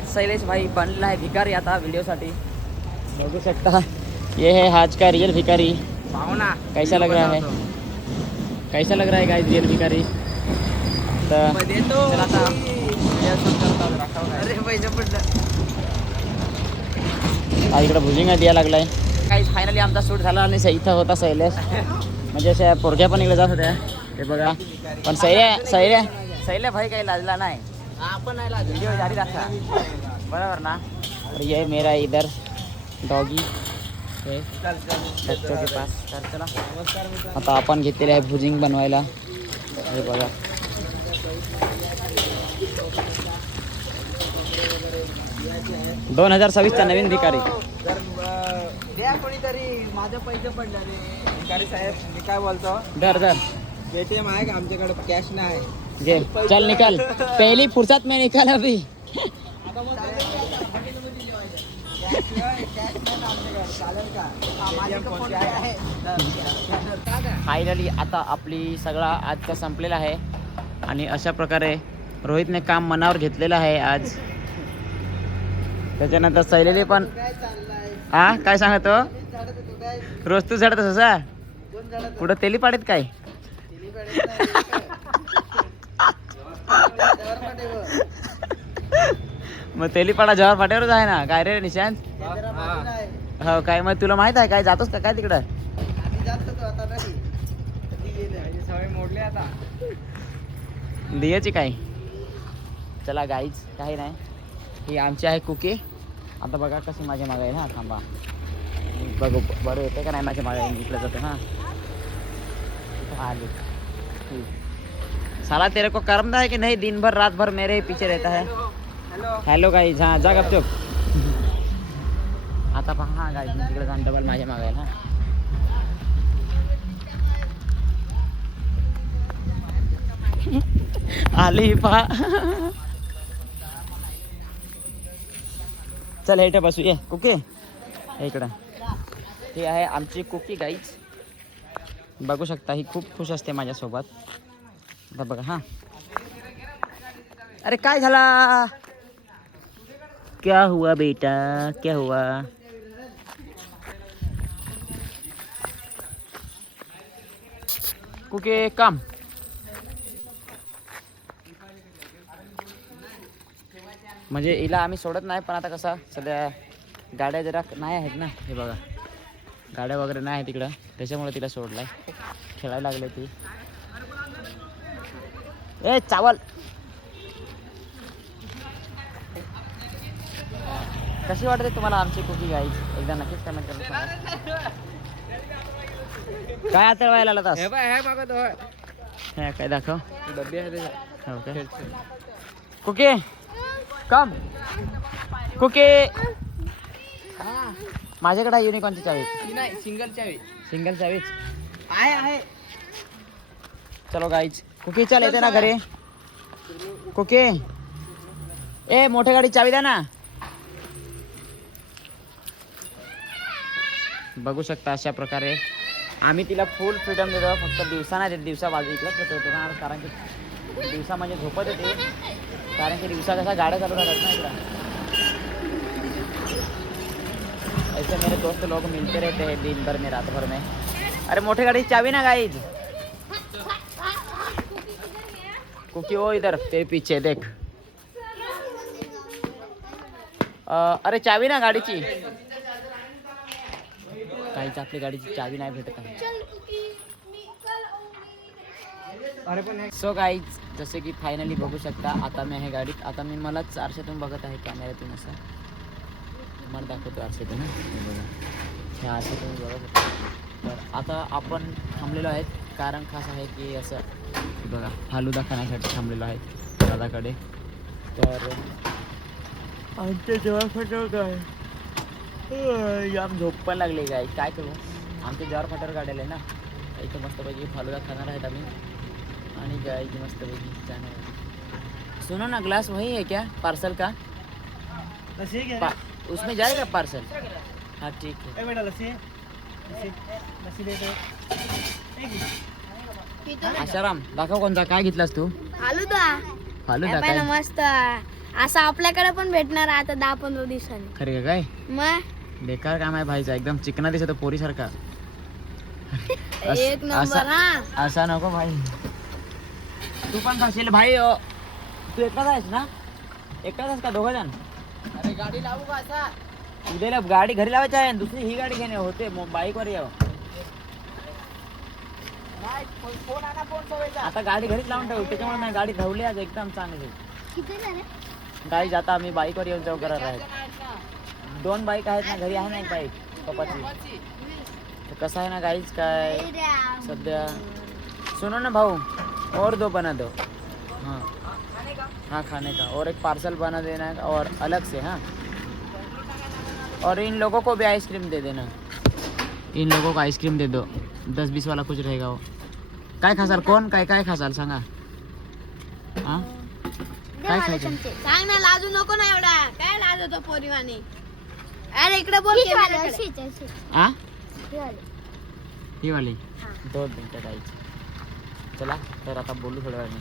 शैलेश भाई बनला है भिखारी आता वीडियोसाठी बघू शकता. ये है आज का रियल भिखारी. कैसा लग रहा है, कैसा लग रहा है गाइस रियल भिखारी. तर चला आता अरे पैसे पडलं. इकडे भुजिंगा द्यायला लागलाय. काही फायनली आमचा शूट झाला आणि इथं होता शैलेश. म्हणजे अशा पोरक्या पण इकडे जात होत्या हे बघा. पण सैल्या भाई काही लाजला नाही. आपण नाही लागत. व्हिडिओ जारी रखा बरोबर ना. और ये मेरा इधर डॉगी है बच्चों के पास. तर चला आता आपण घेतलेले आहे भुजिंग बनवायला. हे बघा 2026 चा नवीन भिकारी. द्या कोणीतरी, माझं पैसे पडलं रे. भिकारी साहेब मी काय बोलतो, दर ATM आहे का आमच्याकडे? कॅश नाही. घे चल निकल. पहली फुर्सत में निकल अभी. फायनली आता आपली सगळा आजचा संपलेला आहे. आणि अशा प्रकारे रोहितने काम मनावर घेतलेलं आहे आज. त्याच्यानंतर सैलेली पण हा काय सांगतो, रोज तू झाडत असा कुठं तेली पाडत काय. मग तेलीपाडा जवाहर फाट्यावरच आहे ना काय रे निशांत. हो काय मग तुला माहित आहे काय जातोस का काय तिकडं. दियाची काय. चला गाईज काही नाही. ही आमची आहे कुकी. आता बघा कशी माझ्या मागे आहे ना. थांबा बघू बरं येते का नाही माझ्या मागे. इकडे जातो ना. आली साला तेरे को कर्म है कि नहीं, दिन भर रात भर मेरे ही पीछे रहता है. Hello guys. हां जा गपचूप. आता पहा हां गाईज मी तिकडे जाऊन डबल माझ्या मागे आहे ना. आली पहा. चल हेठे बसू ये कुकी. इकडं ही आहे आमची कुकी गाईज. बघू शकता ही खूप खुश असते माझ्यासोबत. आता बघा हां. अरे काय झाला, क्या हुआ बेटा, क्या हुआ. कुके काम. म्हणजे हिला आम्ही सोडत नाही. पण आता कसं सध्या गाड्या जरा नाही आहेत ना. हे बघा गाड्या वगैरे नाही आहेत तिकडं. त्याच्यामुळे तिला सोडलाय. खेळायला लागले ती. ए चावल. कशी वाटते तुम्हाला आमची कुकी गाईज. एकदा नक्कीच कमेंट करून सांगा. काय आता व्हायला आला तास काय दाखव. डब्बी आहे हो काय कुकी कम. कुकी माझ्याकडे आहे युनिकॉर्नची चावी. नाही, सिंगल चावी. सिंगल चावीच आहे. चलो गाईज. कुकी चल येते ना घरी. कुकी ए मोठ्या गाडी चावी द्या ना. बघू शकता अशा प्रकारे आम्ही तिला फुल फ्रीडम देतो. फक्त दिवसा नाही देत. दिवसा बाजू इकडंच होतो ना. कारण की दिवसा म्हणजे झोपत येते. कारण की दिवसा कसा गाड्या चालू राहतात ना इकडं. ऐसे मेरे दोस्त लोग मिलते रहते हैं दिन भर में रात भर में. अरे मोठी गाड़ी चाबी ना गाइज. कुकी वो इधर तेरे पीछे देख. अरे चावी ना गाडीची. काहीच आपली गाडीची चावी नाही भेटत आहे. सो गाईज जसे की फायनली बघू शकता आता मी आहे गाडीत. आता मी मलाच आरशातून बघत आहे कॅमेऱ्यातून. असं मला दाखवतो आरशातून. बघा ह्या आरशातून बघत होतो. तर आता आपण थांबलेलो आहेत. कारण खास आहे की असं बघा फालुदा खाण्यासाठी थांबलेलो आहे दादाकडे. तर आमच्या जवळ काय आम झोप पण लागली काय करू. आमच्या जवार फाट्यावर गाड्याला आहे ना. इथं मस्तपैकी फालुदा खाणार आहेत आम्ही. आणि जाएगी मस्तपैकी जाने. सुनो ना ग्लास वही है क्या पार्सल का. उसमें जाएगा पार्सल. हाँ ठीक है. आशाराम दाखव कोणता काय घेतलास तू. फालुदा फालुदा काय मस्त असं आपल्याकडे पण भेटणार आहे आता 10-15 दिवसांनी. खरे का काय मग बेकार काम आहे भाईचा, एकदम चिकना दिसतो पोरी सारखा. एक नंबर हा. असा नको भाई, तू पण खाशील भाई. तू एकटाच आहेस ना? एकटाच आहेस का दोघं जण? अरे गाडी लावू का असा? उद्याला गाडी घरी लावायची आहे, दुसरी ही गाडी घेणे होते बाईक वर यावं. नाही फोन आणा, फोन सोडायचा. आता गाडी घरीच लावून ठेवू, त्याच्यामुळे मी गाडी ठेवली आज एकदम चांगली. किती झाले? गाडी आता आम्ही बाईकवर येऊन जाऊ करत आहेत. 2 बाईक आहेत ना घरी, आहे ना एक बाईक पप्पाची. तर कसं आहे ना गाईच काय सध्या. सुनो ना भाऊ, और 2 बना दो. हाँ हाँ खाने का, और एक पार्सल बना देना है और अलग से. हाँ और इन लोगों को भी आइसक्रीम दे देना. इन लोगों को आइसक्रीम दे दो, 10-20 वाला कुछ रहेगा वो. काय खासाल, कोण काय काय खासाल सांगा. हा काय खायचं? सांग ना, लाजू नको ना एवढा. काय लाजतो पोरीवानी? अरे इकडे बोल. हा ही वाली 2 मिनिटं गाईची. चला तर आता बोलू थोड्या वेळाने.